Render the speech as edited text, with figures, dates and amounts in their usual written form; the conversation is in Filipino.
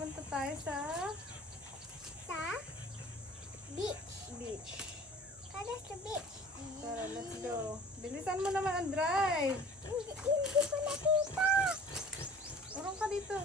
Pupunta tayo sa beach. beach. Kada sa beach. Tara, let's go. Bilisan mo naman ang drive. Hindi ko nakita. Urong ka dito.